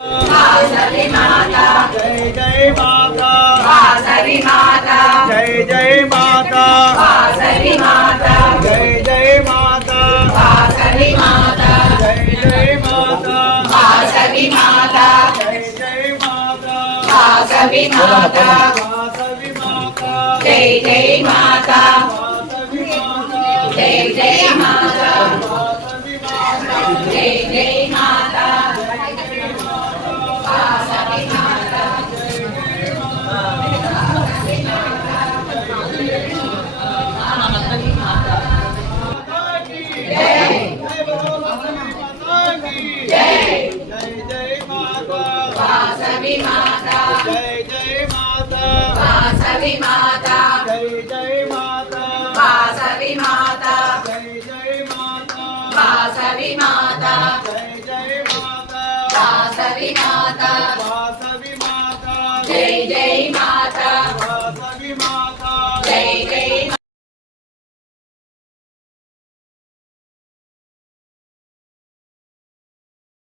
वासवी माता जय जय माता वासवी माता जय जय माता वासवी माता जय जय माता वासवी माता जय जय माता वासवी माता जय जय माता वासवी माता वासवी माता जय जय माता वासवी माता जय जय माता वासवी माता जय जय माता वासवी माता जय जय माता वासवी माता जय जय माता वासवी माता जय जय माता वासवी माता जय जय माता वासवी माता जय जय माता वासवी माता